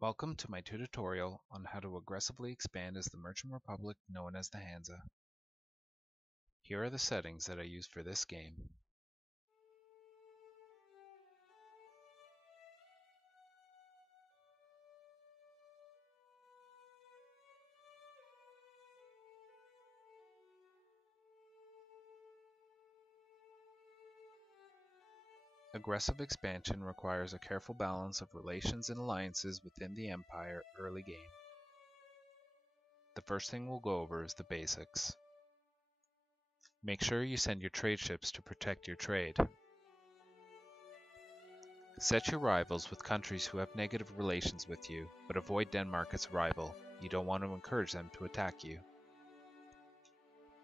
Welcome to my tutorial on how to aggressively expand as the merchant republic known as the Hansa. Here are the settings that I use for this game. Aggressive expansion requires a careful balance of relations and alliances within the empire early game. The first thing we'll go over is the basics. Make sure you send your trade ships to protect your trade. Set your rivals with countries who have negative relations with you, but avoid Denmark as a rival. You don't want to encourage them to attack you.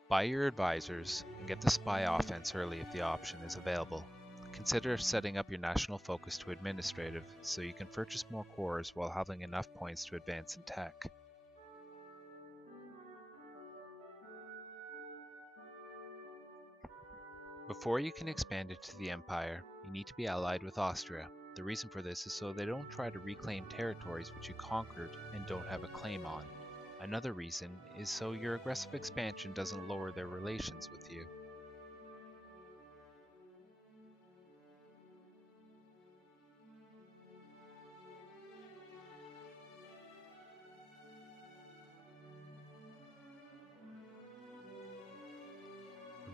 Buy your advisors and get the spy offense early if the option is available. Consider setting up your national focus to administrative so you can purchase more cores while having enough points to advance in tech. Before you can expand into the empire, you need to be allied with Austria. The reason for this is so they don't try to reclaim territories which you conquered and don't have a claim on. Another reason is so your aggressive expansion doesn't lower their relations with you.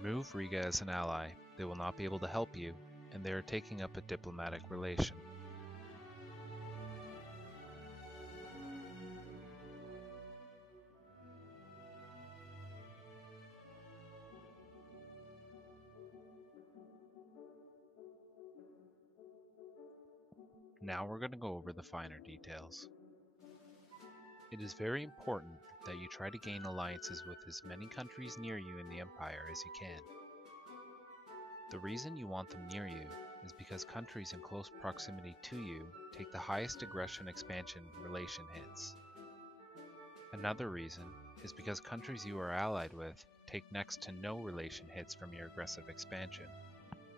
Remove Riga as an ally. They will not be able to help you, and they are taking up a diplomatic relation. Now we're going to go over the finer details. It is very important that you try to gain alliances with as many countries near you in the empire as you can. The reason you want them near you is because countries in close proximity to you take the highest aggression expansion relation hits. Another reason is because countries you are allied with take next to no relation hits from your aggressive expansion.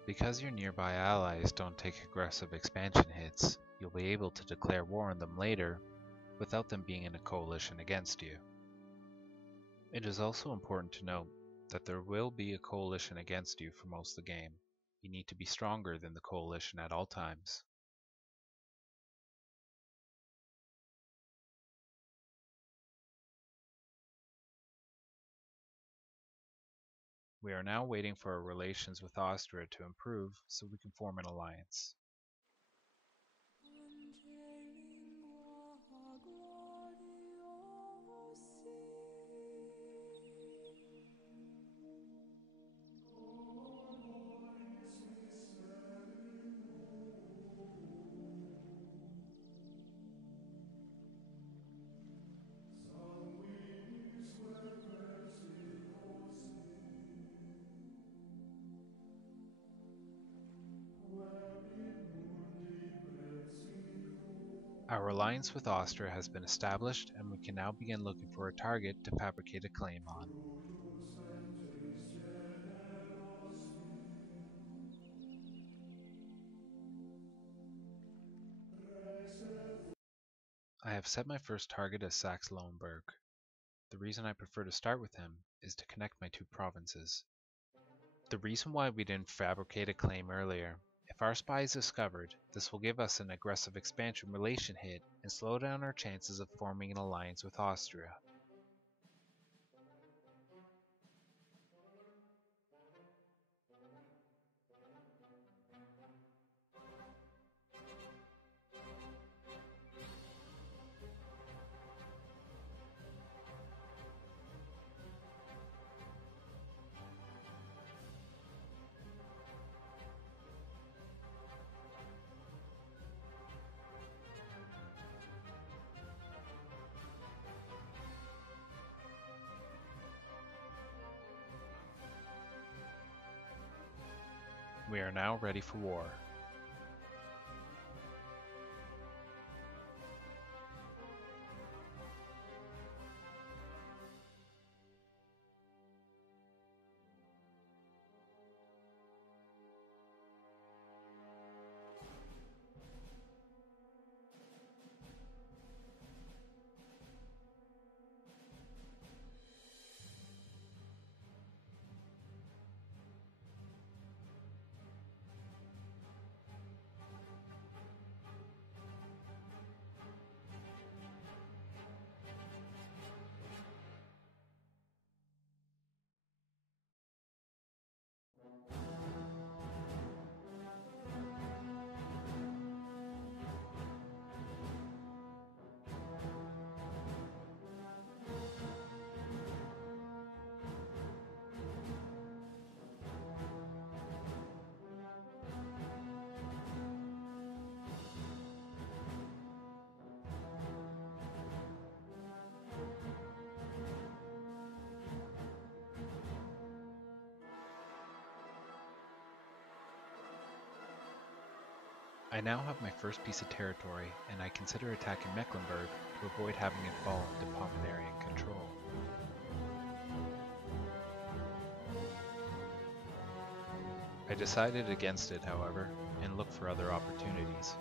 Because your nearby allies don't take aggressive expansion hits, you'll be able to declare war on them later without them being in a coalition against you. It is also important to note that there will be a coalition against you for most of the game. You need to be stronger than the coalition at all times. We are now waiting for our relations with Austria to improve so we can form an alliance. Our alliance with Austria has been established, and we can now begin looking for a target to fabricate a claim on. I have set my first target as Saxe-Lauenburg. The reason I prefer to start with him is to connect my two provinces. The reason why we didn't fabricate a claim earlier: if our spy is discovered, this will give us an aggressive expansion relation hit and slow down our chances of forming an alliance with Austria. We are now ready for war. I now have my first piece of territory, and I consider attacking Mecklenburg to avoid having it fall into Pomeranian control. I decided against it, however, and looked for other opportunities.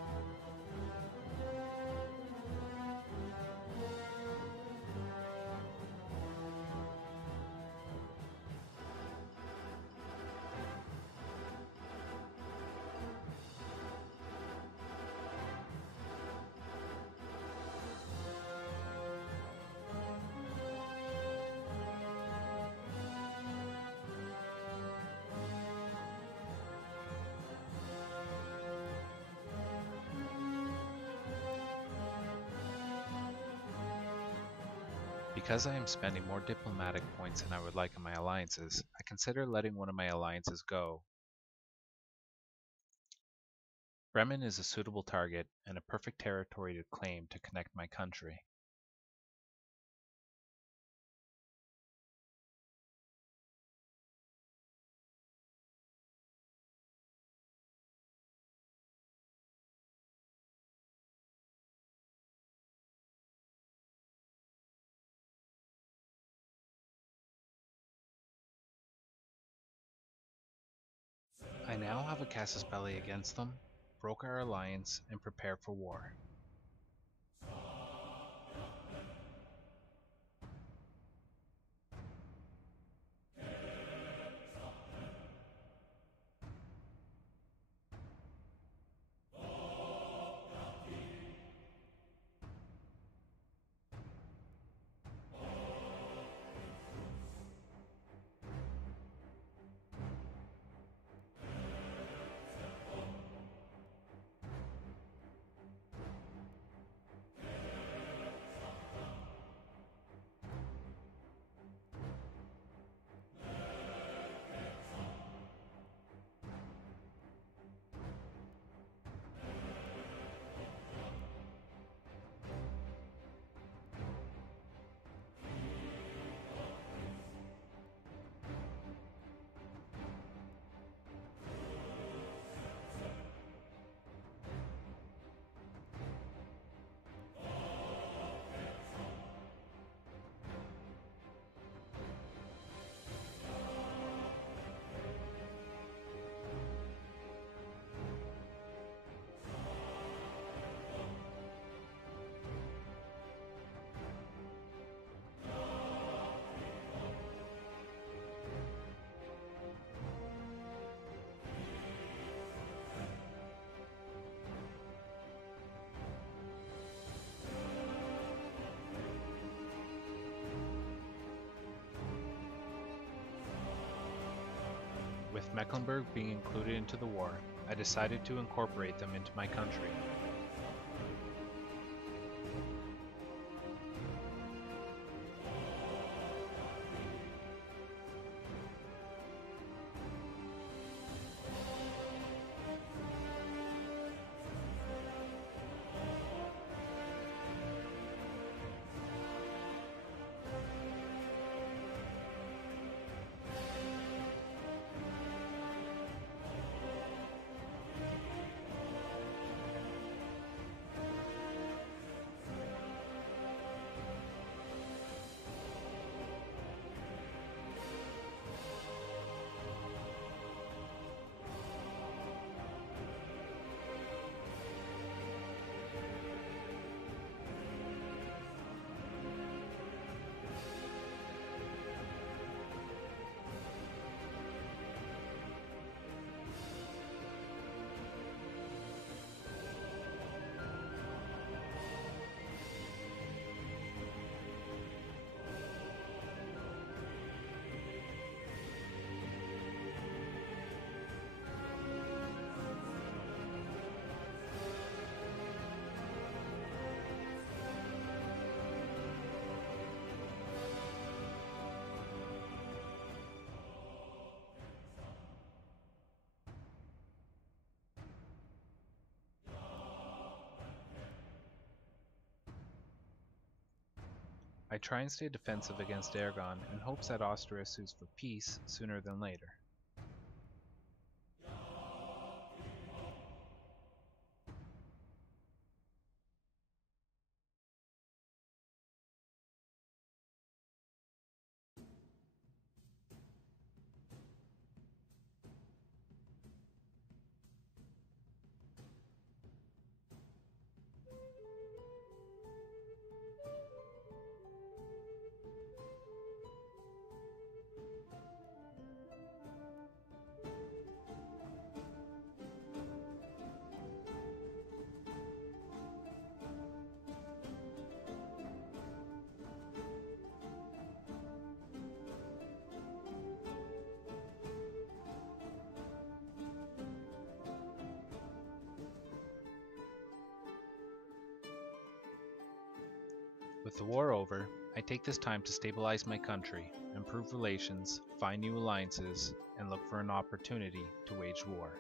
Because I am spending more diplomatic points than I would like on my alliances, I consider letting one of my alliances go. Bremen is a suitable target and a perfect territory to claim to connect my country. I now have a casus belli against them, broke our alliance, and prepare for war. With Mecklenburg being included into the war, I decided to incorporate them into my country. I try and stay defensive against Aragon in hopes that Austria sues for peace sooner than later. With the war over, I take this time to stabilize my country, improve relations, find new alliances, and look for an opportunity to wage war.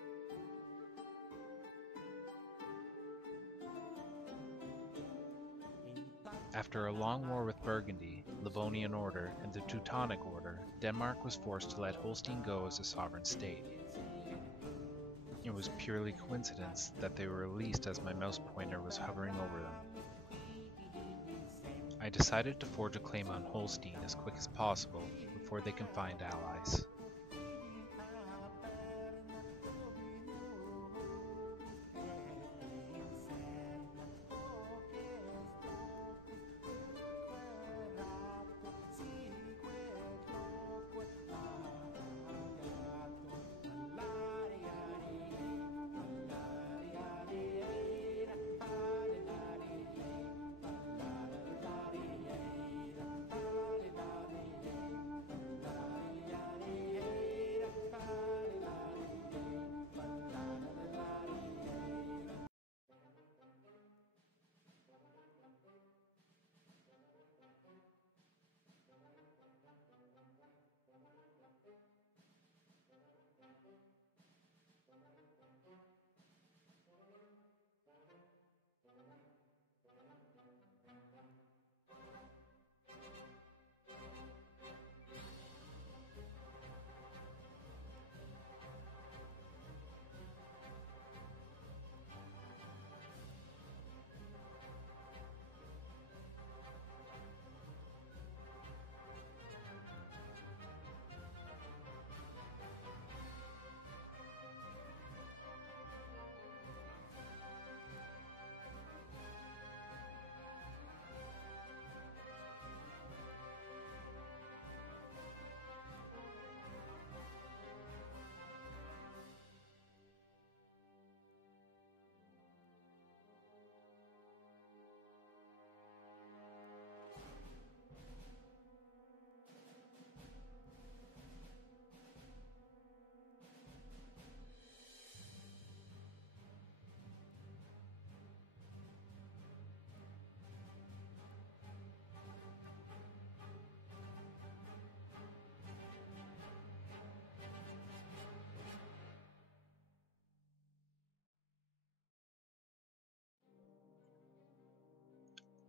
After a long war with Burgundy, Livonian Order, and the Teutonic Order, Denmark was forced to let Holstein go as a sovereign state. It was purely coincidence that they were released as my mouse pointer was hovering over them. I decided to forge a claim on Holstein as quick as possible before they can find allies.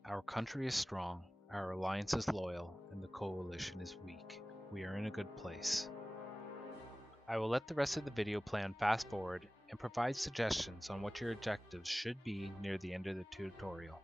Our country is strong, our alliance is loyal, and the coalition is weak. We are in a good place. I will let the rest of the video play on fast forward and provide suggestions on what your objectives should be near the end of the tutorial.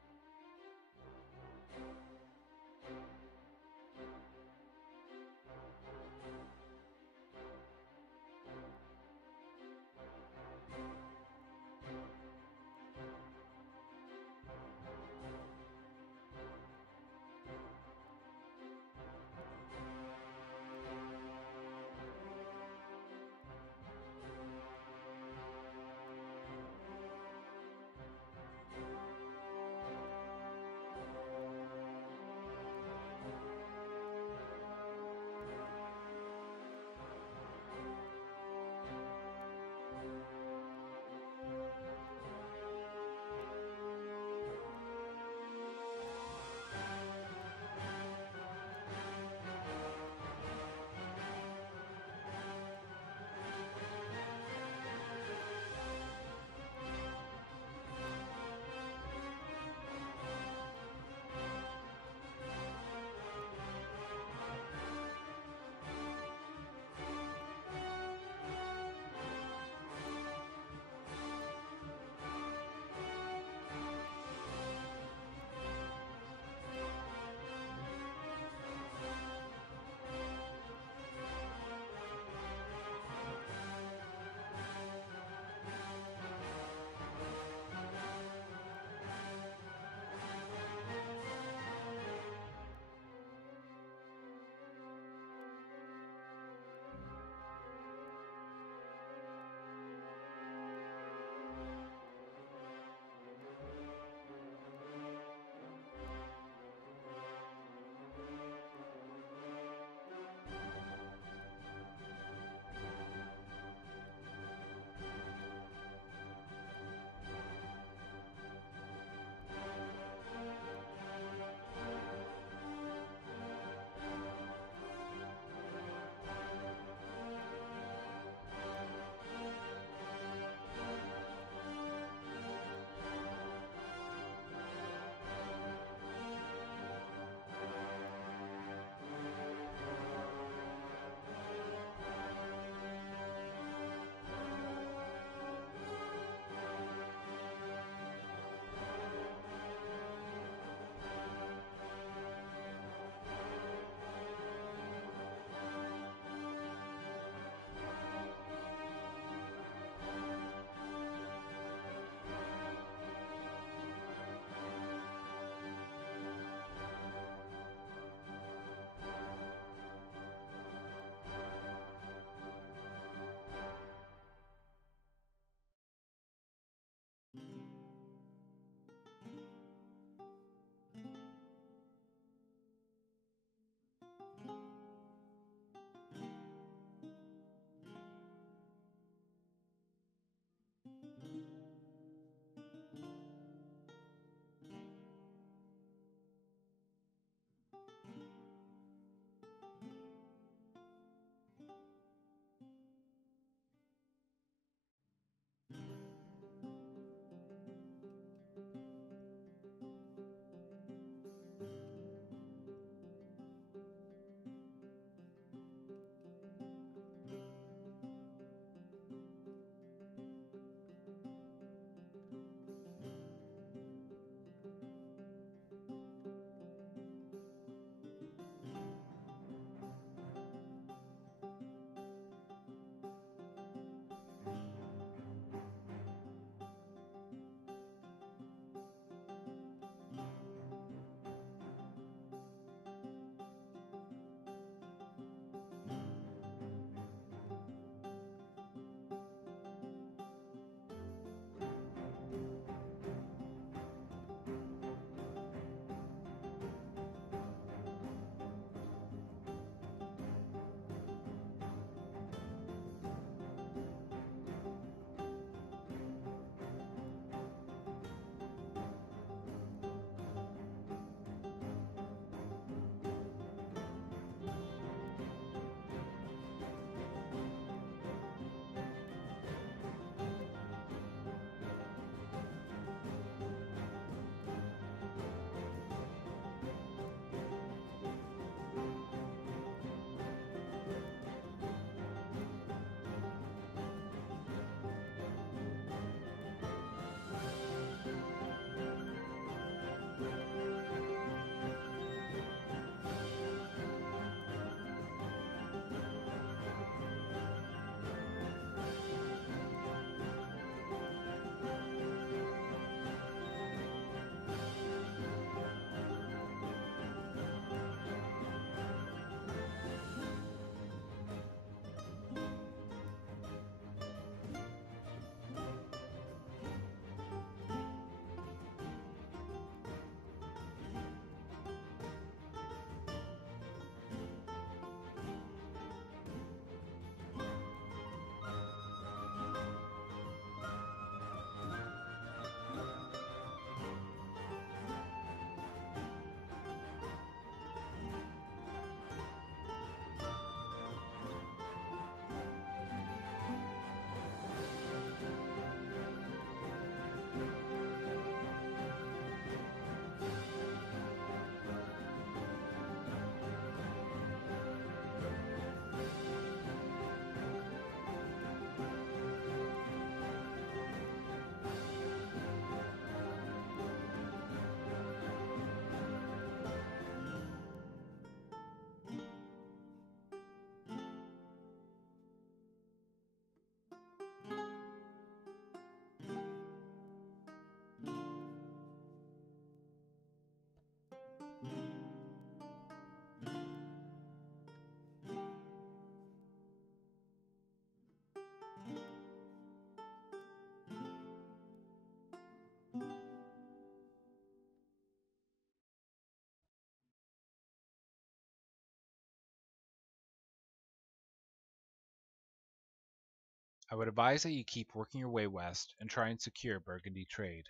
I would advise that you keep working your way west and try and secure Burgundy trade.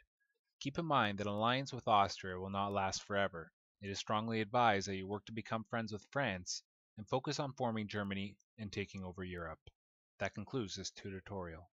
Keep in mind that an alliance with Austria will not last forever. It is strongly advised that you work to become friends with France and focus on forming Germany and taking over Europe. That concludes this tutorial.